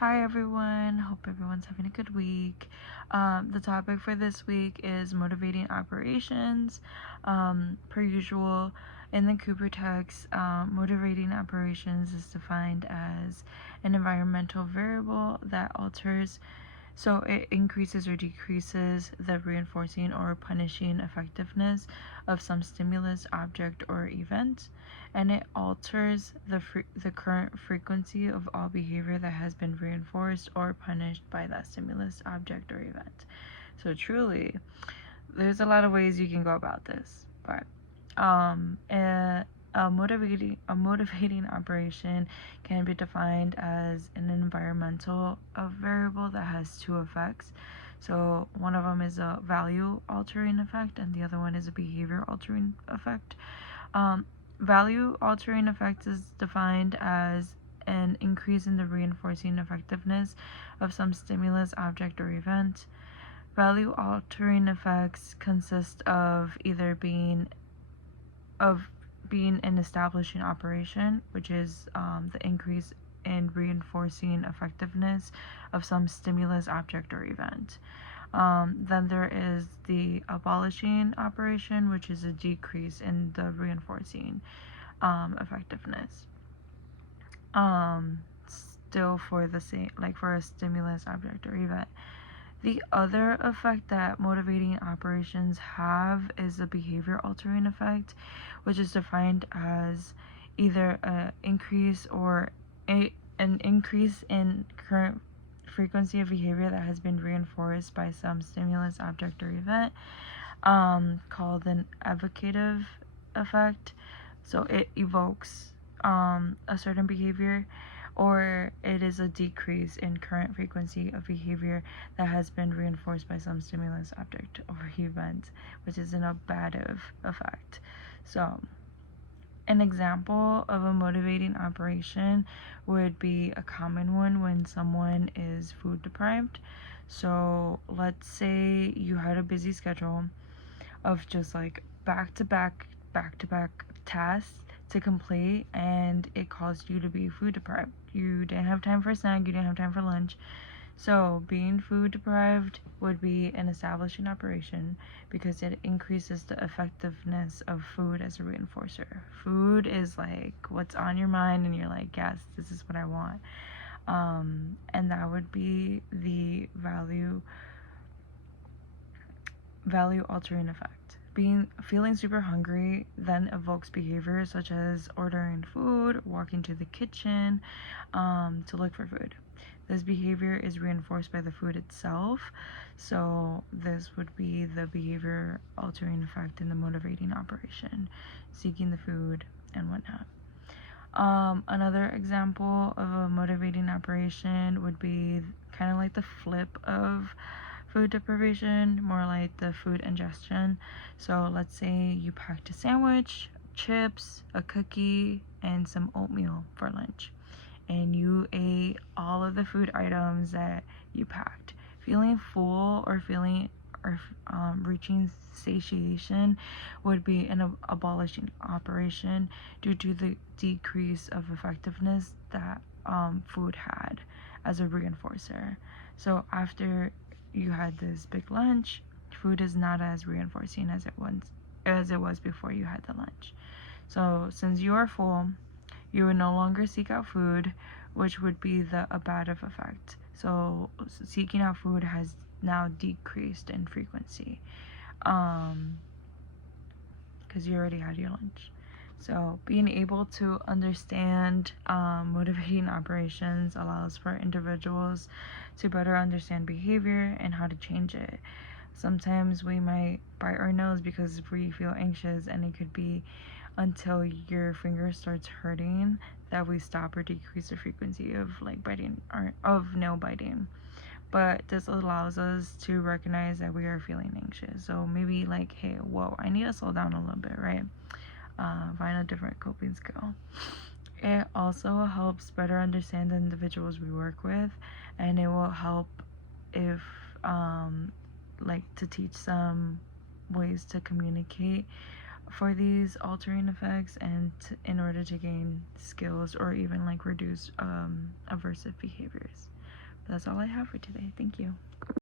Hi everyone, hope everyone's having a good week. The topic for this week is motivating operations. Per usual, in the Cooper text, motivating operations is defined as an environmental variable that alters, so it increases or decreases the reinforcing or punishing effectiveness of some stimulus, object, or event, and it alters the current frequency of all behavior that has been reinforced or punished by that stimulus, object, or event. So truly, there's a lot of ways you can go about this, but a motivating operation can be defined as an environmental variable that has two effects. So one of them is a value altering effect, and the other one is a behavior altering effect. Value altering effect is defined as an increase in the reinforcing effectiveness of some stimulus, object, or event. Value altering effects consist of either being an establishing operation, which is the increase in reinforcing effectiveness of some stimulus, object, or event. Then there is the abolishing operation, which is a decrease in the reinforcing effectiveness. Still for the same, like for a stimulus, object, or event. The other effect that motivating operations have is a behavior altering effect, which is defined as either an increase in current frequency of behavior that has been reinforced by some stimulus, object, or event, called an evocative effect. So it evokes a certain behavior, or it is a decrease in current frequency of behavior that has been reinforced by some stimulus, object, or event, which is an abative effect. So an example of a motivating operation would be a common one when someone is food deprived. So let's say you had a busy schedule of just like back to back tasks to complete, and it caused you to be food deprived. You didn't have time for a snack, you didn't have time for lunch. So being food deprived would be an establishing operation because it increases the effectiveness of food as a reinforcer. Food is like what's on your mind, and you're like, yes, this is what I want. And that would be the value altering effect. Feeling super hungry then evokes behavior such as ordering food, walking to the kitchen to look for food. This behavior is reinforced by the food itself, so this would be the behavior altering effect in the motivating operation, seeking the food and whatnot. Another example of a motivating operation would be kind of like the flip of food deprivation, more like the food ingestion. So let's say you packed a sandwich, chips, a cookie, and some oatmeal for lunch, and you ate all of the food items that you packed. Feeling full or reaching satiation would be an abolishing operation due to the decrease of effectiveness that food had as a reinforcer. So after you had this big lunch, food is not as reinforcing as it was before you had the lunch. So since you are full, you would no longer seek out food, which would be the abative effect. So seeking out food has now decreased in frequency because you already had your lunch. So being able to understand motivating operations allows for individuals to better understand behavior and how to change it. Sometimes we might bite our nose because we feel anxious, and it could be until your finger starts hurting that we stop or decrease the frequency of like biting or of nail biting. But this allows us to recognize that we are feeling anxious. So maybe like, hey, whoa, I need to slow down a little bit, right? Find a different coping skill. It also helps better understand the individuals we work with, and it will help if like to teach some ways to communicate for these altering effects and in order to gain skills or even like reduce aversive behaviors. But that's all I have for today. Thank you.